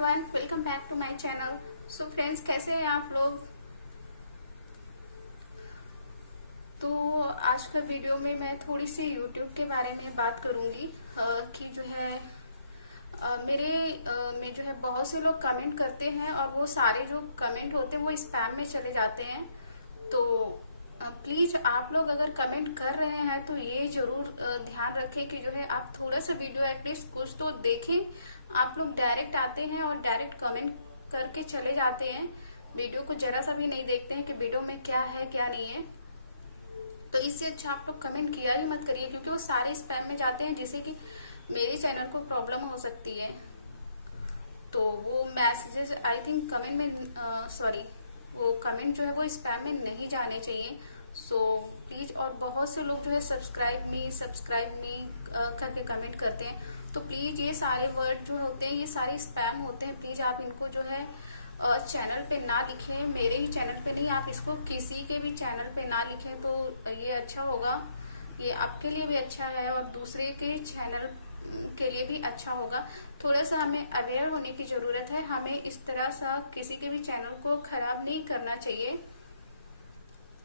Everyone, welcome back to my channel. So friends, कैसे हैं आप लोग। तो आज का वीडियो में मैं थोड़ी सी यूट्यूब के बारे में बात करूंगी कि जो है मेरे में जो है बहुत से लोग कमेंट करते हैं और वो सारे जो कमेंट होते हैं वो स्पैम में चले जाते हैं। तो प्लीज आप लोग अगर कमेंट कर रहे हैं तो ये जरूर ध्यान रखें कि जो है आप थोड़ा सा वीडियो एटलीस्ट कुछ तो देखें। आप लोग डायरेक्ट आते हैं और डायरेक्ट कमेंट करके चले जाते हैं, वीडियो को जरा सा भी नहीं देखते हैं कि वीडियो में क्या है क्या नहीं है। तो इससे अच्छा आप लोग कमेंट किया ही मत करिए, क्योंकि वो सारे स्पैम में जाते हैं, जिससे कि मेरे चैनल को प्रॉब्लम हो सकती है। तो वो मैसेजेस आई थिंक कमेंट में वो कमेंट जो है वो स्पैम में नहीं जाने चाहिए। सो प्लीज, और बहुत से लोग जो है सब्सक्राइब मी करके कमेंट करते हैं। तो प्लीज ये सारे वर्ड जो होते हैं ये सारे स्पैम होते हैं। प्लीज आप इनको जो है चैनल पे ना लिखें, मेरे ही चैनल पे नहीं, आप इसको किसी के भी चैनल पे ना लिखें तो ये अच्छा होगा। ये आपके लिए भी अच्छा है और दूसरे के चैनल के लिए भी अच्छा होगा। थोड़ा सा हमें अवेयर होने की जरूरत है, हमें इस तरह सा किसी के भी चैनल को खराब नहीं करना चाहिए।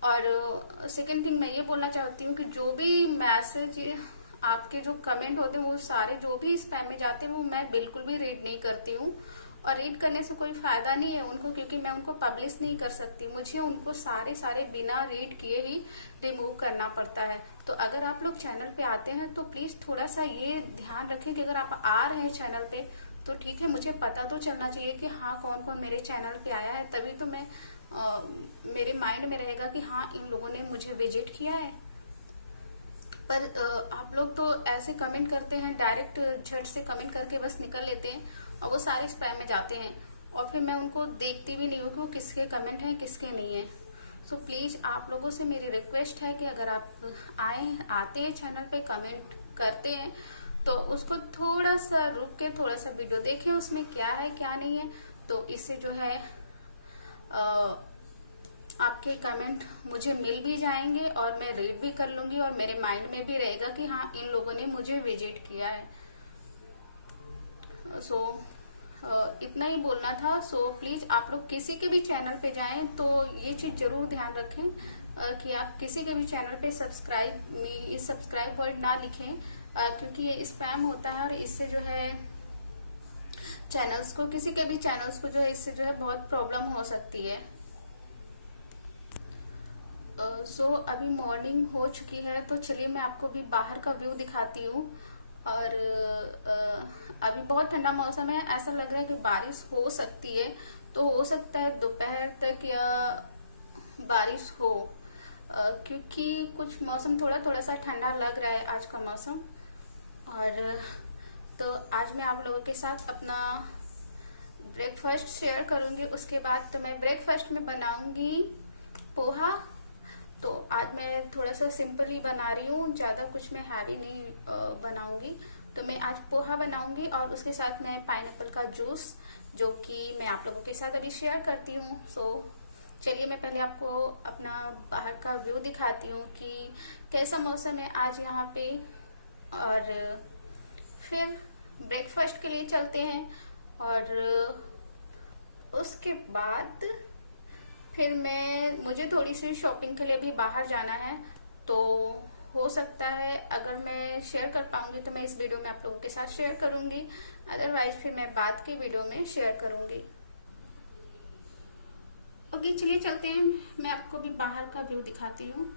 और सेकंड थिंग मैं ये बोलना चाहती हूँ कि जो भी मैसेज आपके जो कमेंट होते हैं वो सारे जो भी स्पैम में जाते हैं वो मैं बिल्कुल भी रीड नहीं करती हूँ। और रीड करने से कोई फायदा नहीं है उनको, क्योंकि मैं उनको पब्लिश नहीं कर सकती। मुझे उनको सारे बिना रीड किए ही रिमूव करना पड़ता है। तो अगर आप लोग चैनल पे आते हैं तो प्लीज थोड़ा सा ये ध्यान रखें कि अगर आप आ रहे हैं चैनल पे तो ठीक है, मुझे पता तो चलना चाहिए कि हाँ कौन कौन मेरे चैनल पे आया है, तभी तो मैं मेरे माइंड में रहेगा कि हाँ इन लोगों ने मुझे विजिट किया है। पर आप लोग तो ऐसे कमेंट करते हैं, डायरेक्ट झट से कमेंट करके बस निकल लेते हैं और वो सारे स्पैम में जाते हैं और फिर मैं उनको देखती भी नहीं हूँ कि वो किसके कमेंट हैं किसके नहीं है। सो प्लीज आप लोगों से मेरी रिक्वेस्ट है कि अगर आप आते हैं चैनल पे कमेंट करते हैं तो उसको थोड़ा सा रुक के थोड़ा सा वीडियो देखें, उसमें क्या है क्या नहीं है। तो इससे जो है आपके कमेंट मुझे मिल भी जाएंगे और मैं रीड भी कर लूंगी और मेरे माइंड में भी रहेगा कि हाँ इन लोगों ने मुझे विजिट किया है। सो इतना ही बोलना था। सो प्लीज आप लोग किसी के भी चैनल पे जाएं तो ये चीज जरूर ध्यान रखें कि आप किसी के भी चैनल पे सब्सक्राइब वर्ड ना लिखें, क्योंकि ये स्पैम होता है और इससे जो है चैनल्स को, किसी के भी चैनल्स को जो है इससे जो है बहुत प्रॉब्लम हो सकती है। सो अभी मॉर्निंग हो चुकी है तो चलिए मैं आपको भी बाहर का व्यू दिखाती हूँ। और अभी बहुत ठंडा मौसम है, ऐसा लग रहा है कि बारिश हो सकती है। तो हो सकता है दोपहर तक या बारिश हो, क्योंकि कुछ मौसम थोड़ा सा ठंडा लग रहा है आज का मौसम। और तो आज मैं आप लोगों के साथ अपना ब्रेकफास्ट शेयर करूंगी। उसके बाद तो मैं ब्रेकफास्ट में बनाऊंगी पोहा। तो आज मैं थोड़ा सा सिंपल ही बना रही हूँ, ज्यादा कुछ मैं हैवी नहीं बनाऊंगी। तो मैं आज पोहा बनाऊंगी और उसके साथ मैं पाइनएप्पल का जूस, जो कि मैं आप लोगों के साथ अभी शेयर करती हूँ। सो चलिए मैं पहले आपको अपना बाहर का व्यू दिखाती हूँ कि कैसा मौसम है आज यहाँ पे, और फिर ब्रेकफास्ट के लिए चलते हैं। और उसके बाद फिर मुझे थोड़ी सी शॉपिंग के लिए भी बाहर जाना है। तो हो सकता है अगर मैं शेयर कर पाऊंगी तो मैं इस वीडियो में आप लोगों के साथ शेयर करूंगी, अदरवाइज फिर मैं बाद के वीडियो में शेयर करूंगी। ओके चलिए चलते हैं, मैं आपको भी बाहर का व्यू दिखाती हूँ।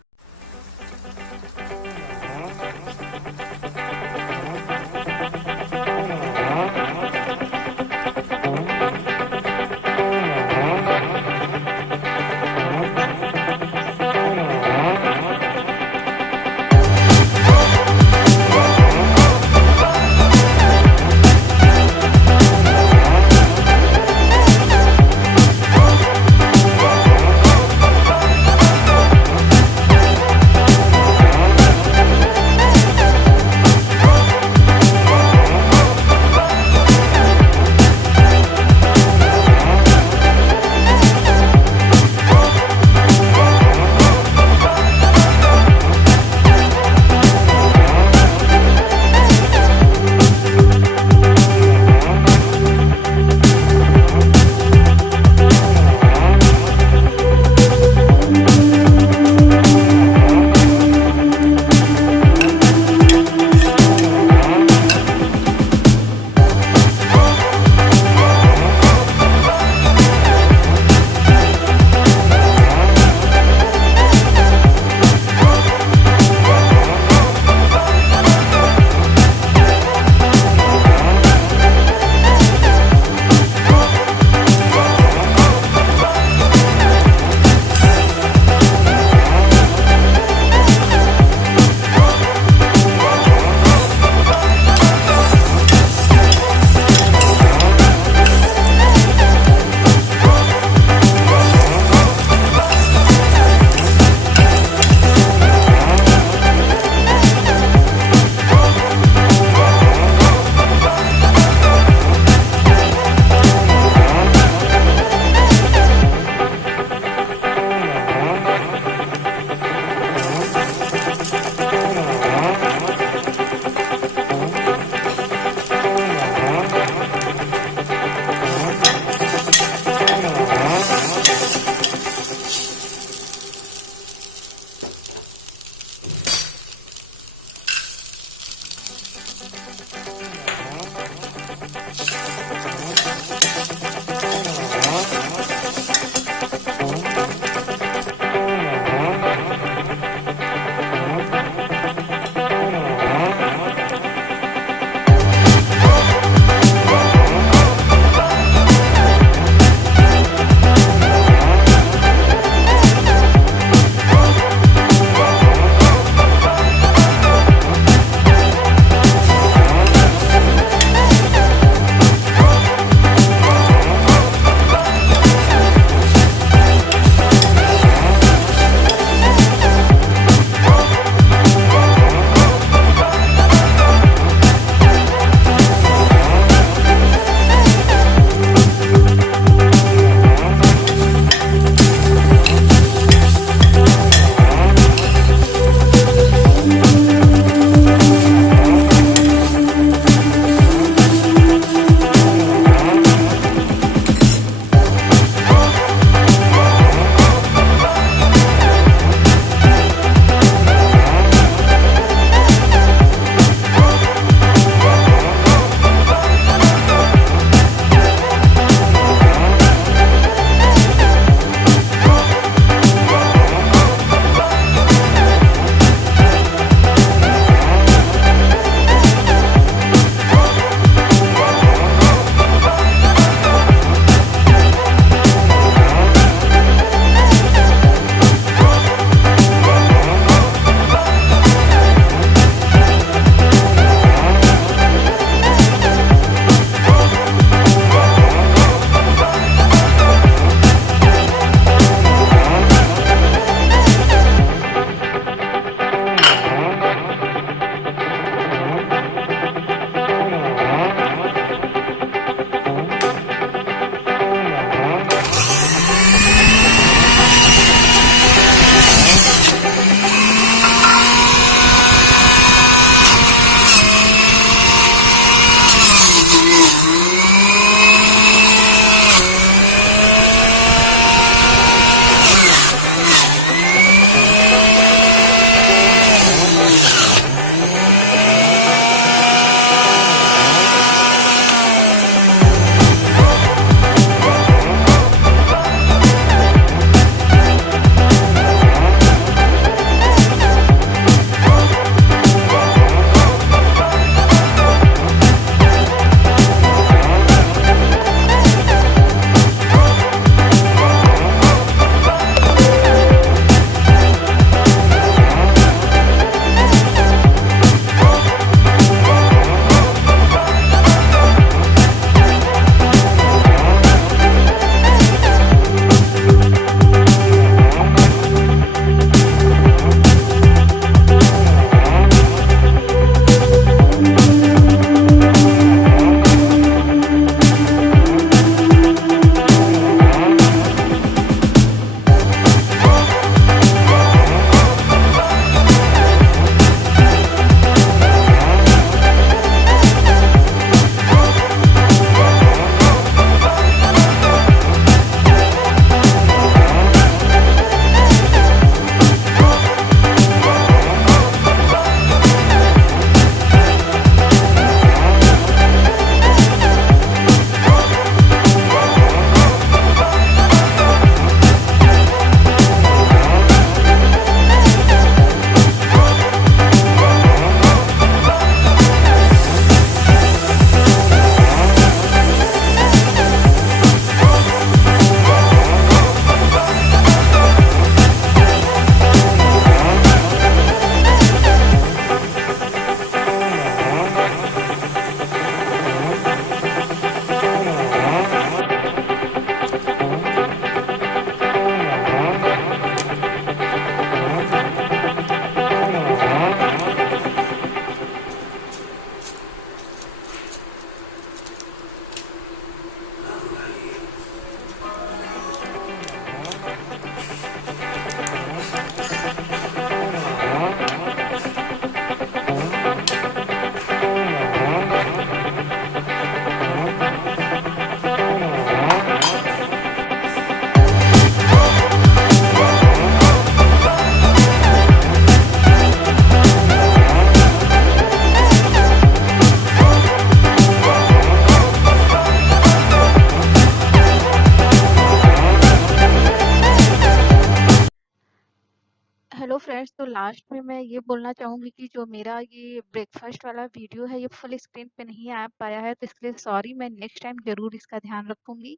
फ्रेंड्स, तो लास्ट में मैं ये बोलना चाहूँगी कि जो मेरा ये ब्रेकफास्ट वाला वीडियो है, ये फुल स्क्रीन पे नहीं आ पाया है, तो इसके लिए सॉरी। मैं नेक्स्ट टाइम ज़रूर इसका ध्यान रखूँगी।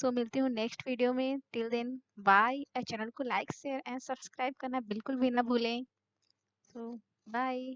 सो मिलती हूँ नेक्स्ट वीडियो में। Till then bye. चैनल को लाइक, शेयर एंड सब्सक्राइब करना बिल्कुल भी ना भूलें। So bye.